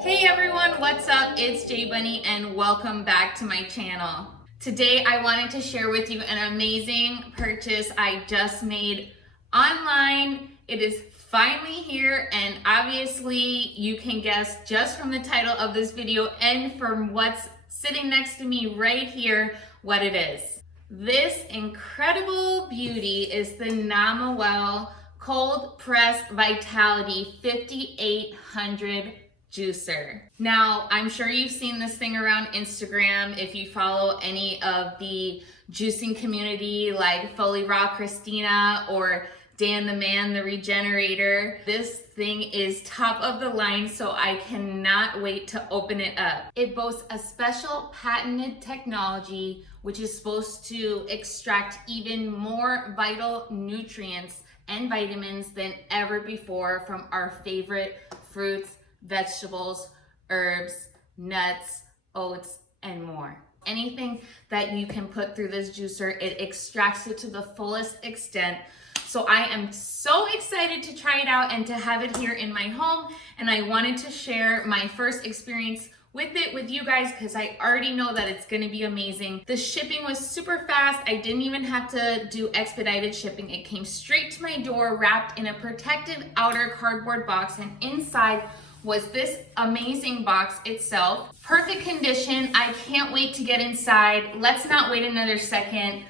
Hey everyone, what's up? It's Jbunny and welcome back to my channel. Today I wanted to share with you an amazing purchase I just made online. It is finally here, and obviously you can guess just from the title of this video and from what's sitting next to me right here what it is. This incredible beauty is the Namawell Cold Press Vitality 5800 juicer. Now, I'm sure you've seen this thing around Instagram if you follow any of the juicing community like Fully Raw Christina or Dan the Man the Regenerator. This thing is top of the line, so I cannot wait to open it up. It boasts a special patented technology which is supposed to extract even more vital nutrients and vitamins than ever before from our favorite fruits, vegetables, herbs, nuts, oats, and more. Anything that you can put through this juicer, it extracts it to the fullest extent. So I am so excited to try it out and to have it here in my home. And I wanted to share my first experience with it with you guys because I already know that it's gonna be amazing. The shipping was super fast. I didn't even have to do expedited shipping. It came straight to my door wrapped in a protective outer cardboard box, and inside was this amazing box itself. Perfect condition. I can't wait to get inside. Let's not wait another second.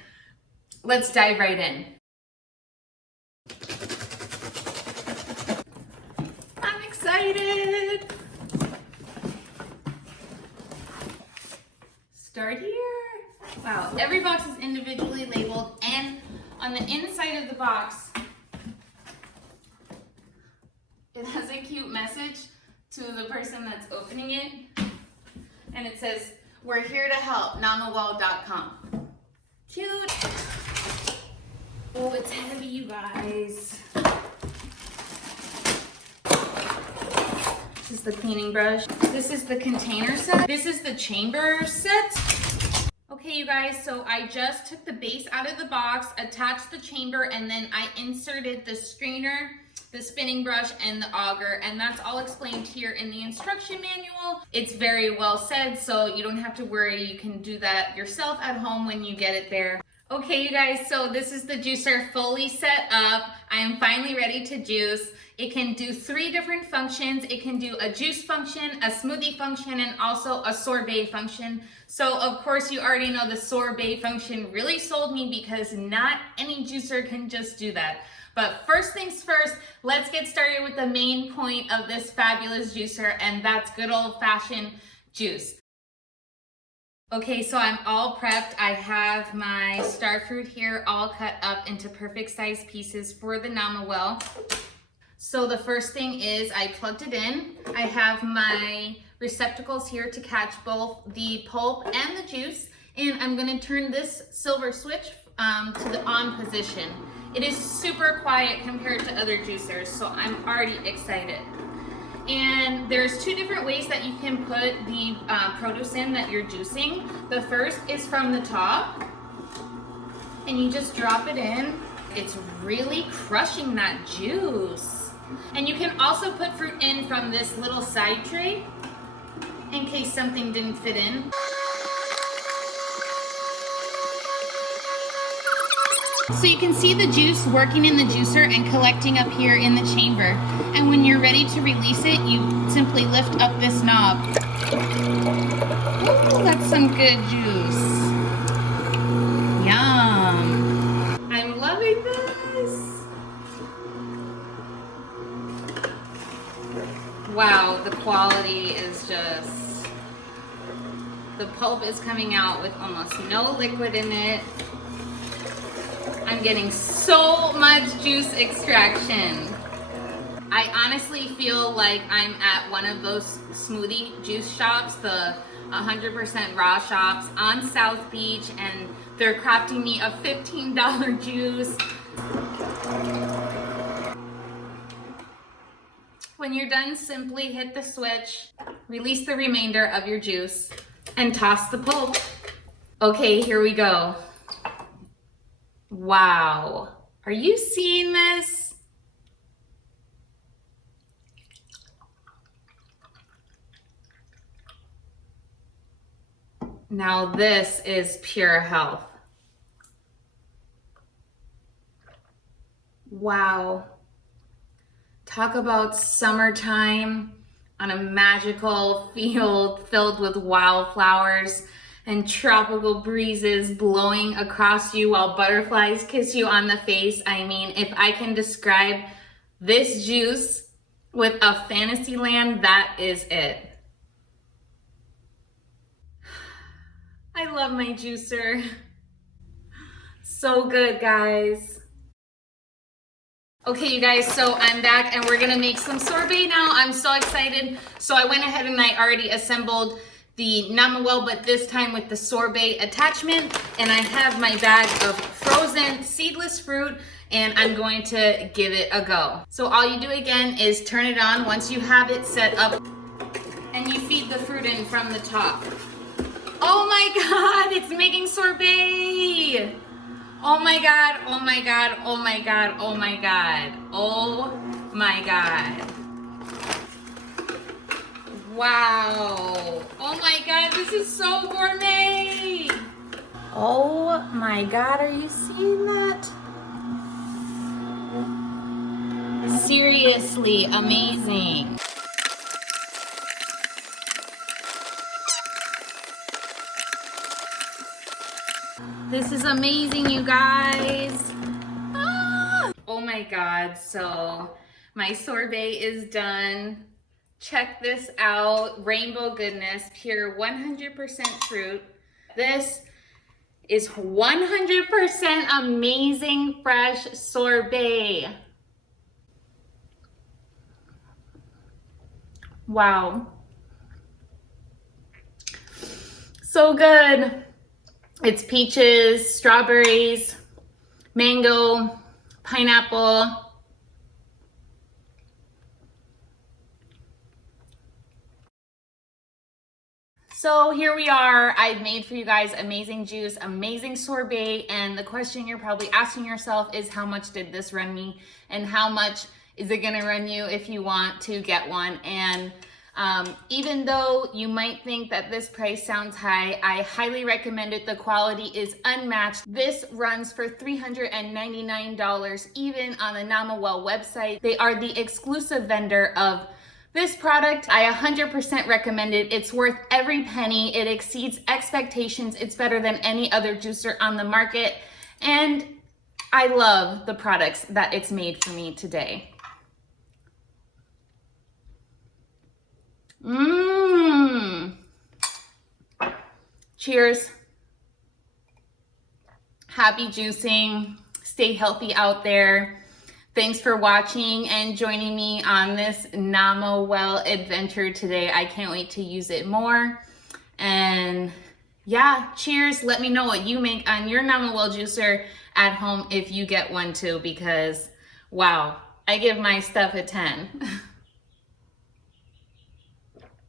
Let's dive right in. I'm excited. Start here. Wow, every box is individually labeled, and on the inside of the box, it has a cute message to the person that's opening it, and it says, "We're here to help, namawell.com. Cute. Oh, it's heavy, you guys. This is the cleaning brush. This is the container set. This is the chamber set. Okay, you guys, so I just took the base out of the box, attached the chamber, and then I inserted the strainer, the spinning brush, and the auger, and that's all explained here in the instruction manual. It's very well said, so you don't have to worry. You can do that yourself at home when you get it there. Okay, you guys, so this is the juicer fully set up. I am finally ready to juice. It can do 3 different functions. It can do a juice function, a smoothie function, and also a sorbet function. So of course you already know the sorbet function really sold me because not any juicer can just do that. But first things first, let's get started with the main point of this fabulous juicer, and that's good old-fashioned juice. Okay, so I'm all prepped. I have my star fruit here all cut up into perfect size pieces for the Namawell. So the first thing is I plugged it in. I have my receptacles here to catch both the pulp and the juice, and I'm gonna turn this silver switch to the on position. It is super quiet compared to other juicers, so I'm already excited. And there's 2 different ways that you can put the produce in that you're juicing. The first is from the top, and you just drop it in. It's really crushing that juice. And you can also put fruit in from this little side tray in case something didn't fit in. So you can see the juice working in the juicer and collecting up here in the chamber. And when you're ready to release it, you simply lift up this knob. Ooh, that's some good juice. Yum. I'm loving this. Wow, the quality is just... The pulp is coming out with almost no liquid in it. I'm getting so much juice extraction. I honestly feel like I'm at one of those smoothie juice shops, the 100% raw shops on South Beach, and they're crafting me a $15 juice. When you're done, simply hit the switch, release the remainder of your juice, and toss the pulp. Okay, here we go. Wow. Are you seeing this? Now this is pure health. Wow. Talk about summertime on a magical field filled with wildflowers and tropical breezes blowing across you while butterflies kiss you on the face. I mean, if I can describe this juice with a fantasy land, that is it. I love my juicer. So good, guys. Okay, you guys, so I'm back and we're gonna make some sorbet now. I'm so excited. So I went ahead and I already assembled the Namawell, but this time with the sorbet attachment. And I have my bag of frozen seedless fruit and I'm going to give it a go. So all you do again is turn it on once you have it set up and you feed the fruit in from the top. Oh my God, it's making sorbet. Oh my God, oh my God, oh my God, oh my God, oh my God. Wow. Oh my God, this is so gourmet. Oh my God, are you seeing that? Seriously amazing. This is amazing, you guys. Ah! Oh my God, so my sorbet is done. Check this out, rainbow goodness, pure 100% fruit. This is 100% amazing fresh sorbet. Wow. So good. It's peaches, strawberries, mango, pineapple. So here we are. I've made for you guys amazing juice, amazing sorbet, and the question you're probably asking yourself is how much did this run me and how much is it gonna run you if you want to get one? And even though you might think that this price sounds high, I highly recommend it. The quality is unmatched. This runs for $399 even on the Namawell website. They are the exclusive vendor of this product. I 100% recommend it. It's worth every penny. It exceeds expectations. It's better than any other juicer on the market. And I love the products that it's made for me today. Cheers. Happy juicing. Stay healthy out there. Thanks for watching and joining me on this Namawell adventure today. I can't wait to use it more. And yeah, cheers. Let me know what you make on your Namawell juicer at home if you get one too, because wow, I give my stuff a 10.